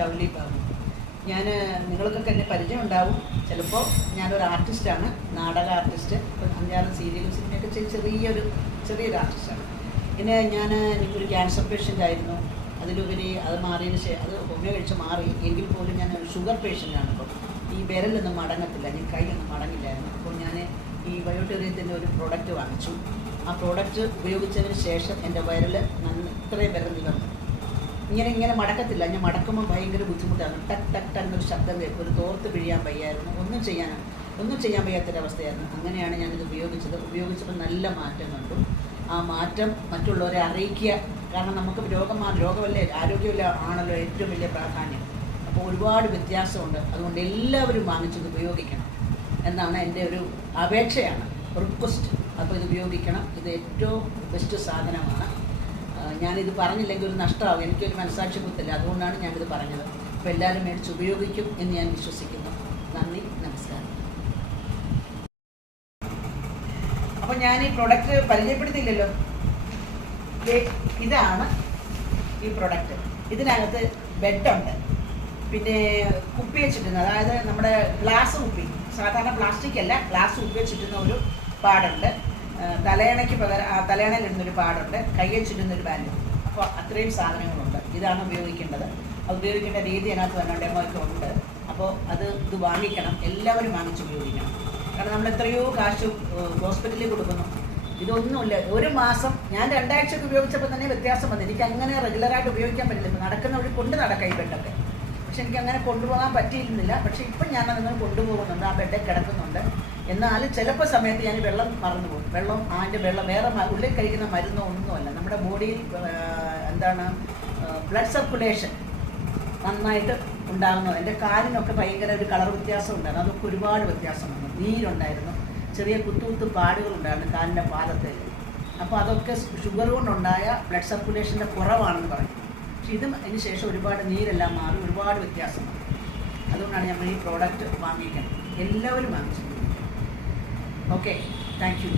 Lovely Babu. ഞാൻ നിങ്ങൾക്കൊക്കെ എന്നെ പരിചയം ഉണ്ടാവും. ചിലപ്പോൾ ഞാനൊരു ആർട്ടിസ്റ്റാണ്, നാടക ആർട്ടിസ്റ്റ്. ഇപ്പം 5-6 സീരിയലും സിനിമയൊക്കെ ചെറിയൊരു ആർട്ടിസ്റ്റാണ്. പിന്നെ എനിക്കൊരു ക്യാൻസർ പേഷ്യൻ്റ് ആയിരുന്നു. അതിലുപരി അത് മാറിയതിന് ശേഷം അത് ഹോമിയോ കഴിച്ച് മാറി. എങ്കിൽ പോലും ഞാൻ ഷുഗർ പേഷ്യൻ്റാണ്. ഇപ്പോൾ ഈ വിരലൊന്നും മടങ്ങത്തില്ല, ഞാൻ കൈയൊന്നും മടങ്ങില്ലായിരുന്നു. അപ്പോൾ ഞാൻ ഈ ബയോടെറിയത്തിൻ്റെ ഒരു പ്രോഡക്റ്റ് വാങ്ങിച്ചു. ആ പ്രോഡക്റ്റ് ഉപയോഗിച്ചതിന് ശേഷം എൻ്റെ വിരൽ ഇത്രയും വിരൽ നിലർന്നു. ഇങ്ങനെ മടക്കത്തില്ല. ഞാൻ മടക്കുമ്പോൾ ഭയങ്കര ബുദ്ധിമുട്ടാണ്. ടക്ക് ടക്ക് ടക്ക് എന്നൊരു ശബ്ദം കേൾക്കും. ഒരു തോർത്ത് പിഴിയാൻ വയ്യായിരുന്നു. ഒന്നും ചെയ്യാൻ വയ്യാത്തൊരവസ്ഥയായിരുന്നു. അങ്ങനെയാണ് ഞാനിത് ഉപയോഗിച്ചപ്പോൾ നല്ല മാറ്റം കണ്ടു. ആ മാറ്റം മറ്റുള്ളവരെ അറിയിക്കുക. കാരണം നമുക്ക് രോഗമല്ലേ, ആരോഗ്യമല്ല ആണല്ലോ ഏറ്റവും വലിയ പ്രാധാന്യം. അപ്പോൾ ഒരുപാട് വ്യത്യാസമുണ്ട്. അതുകൊണ്ട് എല്ലാവരും വാങ്ങിച്ചത് ഉപയോഗിക്കണം എന്നാണ് എൻ്റെ ഒരു അപേക്ഷയാണ്, റിക്വസ്റ്റ്. അപ്പോൾ ഇത് ഉപയോഗിക്കണം. ഇത് ഏറ്റവും ബെസ്റ്റ് സാധനമാണ്. ഞാനിത് പറഞ്ഞില്ലെങ്കിൽ ഒരു നഷ്ടമാകും. എനിക്കൊരു മനസ്സാക്ഷി കുത്തില്ല. അതുകൊണ്ടാണ് ഞാനിത് പറഞ്ഞത്. അപ്പോൾ എല്ലാവരും മേടിച്ച് ഉപയോഗിക്കും എന്ന് ഞാൻ വിശ്വസിക്കുന്നു. നന്ദി, നമസ്കാരം. അപ്പോൾ ഞാൻ ഈ പ്രൊഡക്റ്റ് പരിചയപ്പെടുത്തിയില്ലല്ലോ. ഇതാണ് ഈ പ്രൊഡക്റ്റ്. ഇതിനകത്ത് ബെഡുണ്ട്, പിന്നെ കുപ്പി വെച്ചിട്ടുന്ന, അതായത് നമ്മുടെ ഗ്ലാസ് കുപ്പി, സാധാരണ പ്ലാസ്റ്റിക് അല്ല, ഗ്ലാസ് കുപ്പി വെച്ചിട്ടുന്ന ഒരു പാടുണ്ട്. തലയണയ്ക്ക് പകരം തലയണയിലിടുന്നൊരു പാടുണ്ട്. കൈ വെച്ചിട്ടുന്നൊരു ബാൻഡ്. അപ്പോൾ അത്രയും സാധനങ്ങളുണ്ട്. ഇതാണ് ഉപയോഗിക്കേണ്ടത്. അത് ഉപയോഗിക്കേണ്ട രീതി അതിനകത്ത് തന്നെ ഡെമോ ഒക്കെ ഉണ്ട്. അപ്പോൾ ഇത് വാങ്ങിക്കണം, എല്ലാവരും വാങ്ങിച്ച് ഉപയോഗിക്കണം. കാരണം നമ്മൾ എത്രയോ കാശ് ഹോസ്പിറ്റലിൽ കൊടുക്കുന്നു. ഇതൊന്നുമില്ല. ഒരു മാസം ഞാൻ 2 ആഴ്ചയൊക്കെ ഉപയോഗിച്ചപ്പോൾ തന്നെ വ്യത്യാസം വന്നു. എനിക്ക് അങ്ങനെ റെഗുലറായിട്ട് ഉപയോഗിക്കാൻ പറ്റില്ല. നടക്കുന്നവർ നടക്കാം ഈ ബെഡൊക്കെ. പക്ഷെ എനിക്ക് അങ്ങനെ കൊണ്ടുപോകാൻ പറ്റിയിരുന്നില്ല. പക്ഷേ ഇപ്പം ഞാൻ അതിങ്ങനെ കൊണ്ടുപോകുന്നുണ്ട്. ആ ബെഡിൽ കിടക്കുന്നുണ്ട്. എന്നാലും ചിലപ്പോൾ സമയത്ത് ഞാൻ വെള്ളം മറന്നു പോകും. അതിൻ്റെ വെള്ളം വേറെ ഉള്ളിൽ കഴിക്കുന്ന മരുന്നോ ഒന്നുമല്ല. നമ്മുടെ ബോഡിയിൽ ബ്ലഡ് സർക്കുലേഷൻ നന്നായിട്ട് ഉണ്ടാകുന്നത്. എൻ്റെ കാലിനൊക്കെ ഭയങ്കര ഒരു കളർ വ്യത്യാസം ഉണ്ടായിരുന്നു. അതൊക്കെ ഒരുപാട് വ്യത്യാസം വന്നു. നീരുണ്ടായിരുന്നു, ചെറിയ കുത്തു പാടുകളുണ്ടായിരുന്നു കാലിൻ്റെ പാദത്തിൽ. അപ്പോൾ അതൊക്കെ ഷുഗർ കൊണ്ടുണ്ടായ ബ്ലഡ് സർക്കുലേഷൻ്റെ കുറവാണെന്ന് പറഞ്ഞു. പക്ഷെ അതിന് ശേഷം ഒരുപാട് നീരെല്ലാം മാറി, ഒരുപാട് വ്യത്യാസം വന്നു. അതുകൊണ്ടാണ് നമ്മൾ ഈ പ്രോഡക്റ്റ് വാങ്ങിക്കുന്നത്. എല്ലാവരും വാങ്ങിച്ചു. Okay, thank you.